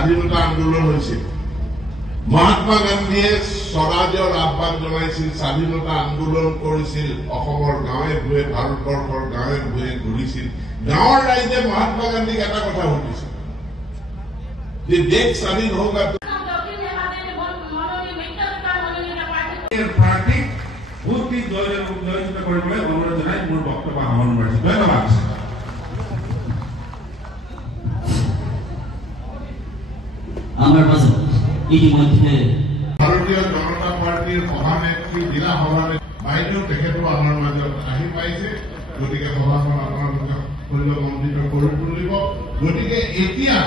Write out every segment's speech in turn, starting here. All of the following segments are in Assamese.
স্বাধীনতা আন্দোলন হৈছিল মহাত্মা গান্ধীয়ে স্বৰাজৰ আহ্বান জনাইছিল স্বাধীনতা আন্দোলন কৰিছিল অসমৰ গাঁৱে ভূঞে ভাৰতবৰ্ষৰ গাঁৱে ভূঞে ঘূৰিছিল গাঁৱৰ ৰাইজে মহাত্মা গান্ধীক এটা কথা সুধিছিল যে দেশ স্বাধীন হোক প্ৰাৰ্থীক ভোট দি জয়যুক্ত কৰিবলৈ অনুৰোধ জনাই মোৰ বক্তব্য সামৰণি মাৰিছোঁ। ধন্যবাদ। আমাৰ মাজত ইতিমধ্যে ভাৰতীয় জনতা পাৰ্টীৰ সভানেত্ৰী জিলা সভানেত্ৰী বাইদেউ তেখেতো আমাৰ মাজত আহি পাইছে গতিকে সভাখন আপোনালোকে শৈলমণ্ডিত কৰি তুলিব। গতিকে এতিয়া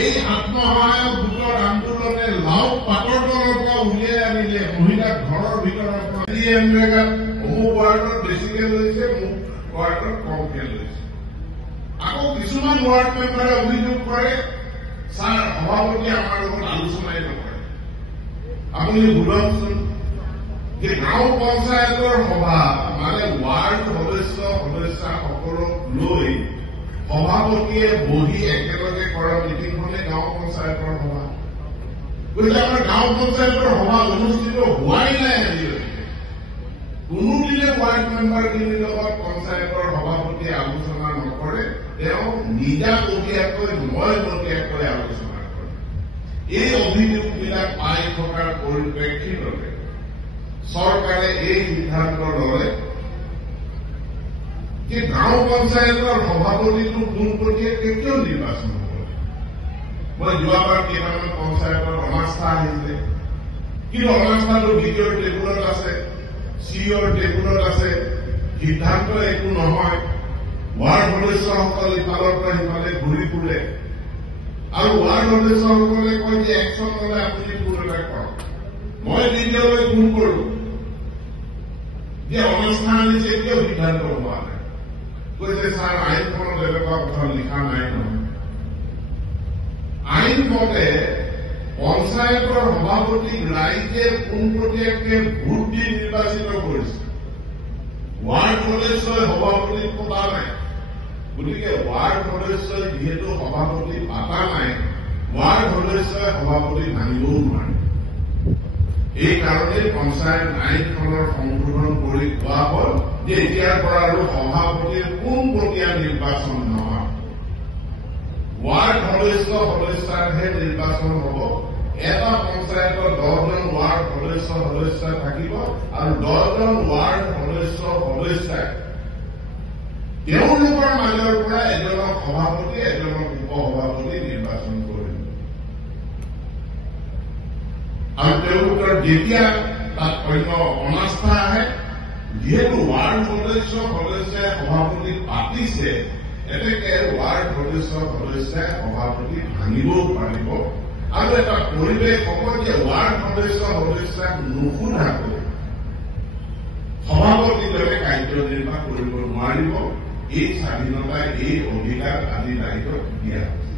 এই আত্মসহায়ক গোটৰ আন্দোলনে লাও পাতৰ তলৰ পৰা উলিয়াই আনিলে মহিলাক ঘৰৰ ভিতৰৰ পৰা অমুক ৱাৰ্ডত বেছিকে লৈছে মোক ৱাৰ্ডত কমকে লৈছে। আকৌ কিছুমান ৱাৰ্ড মেম্বাৰে অভিযোগ কৰে ছাৰ সভাপতি আমাৰ লগত আলোচনাই নকৰে। আপুনি বুলকচোন যে গাঁও পঞ্চায়তৰ সভা মানে ৱাৰ্ড সদস্যসকলক লৈ সভাপতিয়ে বহি একেলগে কৰা মিটিংখনে গাঁও পঞ্চায়তৰ সভা। গতিকে আমাৰ গাঁও পঞ্চায়তৰ সভা অনুষ্ঠিত হোৱাই নাই আজিলৈকে। কোনোদিনে ৱাৰ্ড মেম্বাৰখিনিৰ লগত পঞ্চায়তৰ সভাপতিয়ে আলোচনা নকৰে, তেওঁ নিজাববীয়াকৈ মইবতীয়াকৈ আলোচনা কৰে। এই অভিযোগবিলাক পাই থকাৰ পৰিপ্ৰেক্ষিততে চৰকাৰে এই সিদ্ধান্ত ললে যে গাঁও পঞ্চায়তৰ সভাপতিটো পোনপটীয়াকৈ কিয় নিৰ্বাচন হ'ব। মই যোৱাবাৰ কেইটামান পঞ্চায়তৰ অনাস্থা আহিছিলে, কিন্তু অনাস্থাটো ভিডিঅ'ৰ টেবুলত আছে, চিঅ'ৰ টেবুলত আছে, সিদ্ধান্ত একো নহয়। ৱাৰ্ড সদস্যসকল ইফালৰ পৰা সিফালে ঘূৰি ফুৰে আৰু ৱাৰ্ড সদস্যসকলে কয় যে একশ্যন হলে আপুনি ফোন এটা কৰক। মই তেতিয়ালৈ ফোন কৰো যে অনাস্থা আনিছে কিয় সিদ্ধান্ত হোৱা নাই। কৈছে ছাৰ আইনখনত এনেকুৱা কথা লিখা নাই নহয়। আইন মতে পঞ্চায়তৰ সভাপতিক ৰাইজে পোনপটীয়াকৈ ভোট দি নিৰ্বাচিত কৰিছে। ৱাৰ্ড সদস্যই সভাপতি পতা নাই। গতিকে ৱাৰ্ড সদস্যই যিহেতু সভাপতি পাতা নাই, ৱাৰ্ড সদস্যই সভাপতি ভাঙিবও নোৱাৰে। এই কাৰণে পঞ্চায়ত আইনখনৰ সংশোধন কৰি কোৱা হ'ল যে এতিয়াৰ পৰা আৰু সভাপতিৰ পোনপটীয়া নিৰ্বাচন নহয়, ৱাৰ্ড সদস্যাৰহে নিৰ্বাচন হ'ব। এটা পঞ্চায়তৰ 10জন ৱাৰ্ড সদস্য থাকিব আৰু 10জন ৱাৰ্ড সদস্যাই তেওঁলোকৰ মাজৰ পৰা এজনক সভাপতি এজনক উপসভাপতি নিৰ্বাচন কৰিব। আৰু তেওঁলোকৰ যেতিয়া তাত অন্য অনাস্থা আহে, যিহেতু ৱাৰ্ড সদস্যাই সভাপতি পাতিছে, এনেকে ৱাৰ্ড সদস্যাই সভাপতি ভাঙিবও পাৰিব। আৰু এটা পৰিৱেশ হ'ব যে ৱাৰ্ড সদস্যাক নুসুধাকৈ সভাপতিজনে কাৰ্যনিৰ্বাহ কৰিব নোৱাৰিব। এই স্বাধীনতা এই অধিকাৰ আজি ৰাইজক দিয়া হৈছে।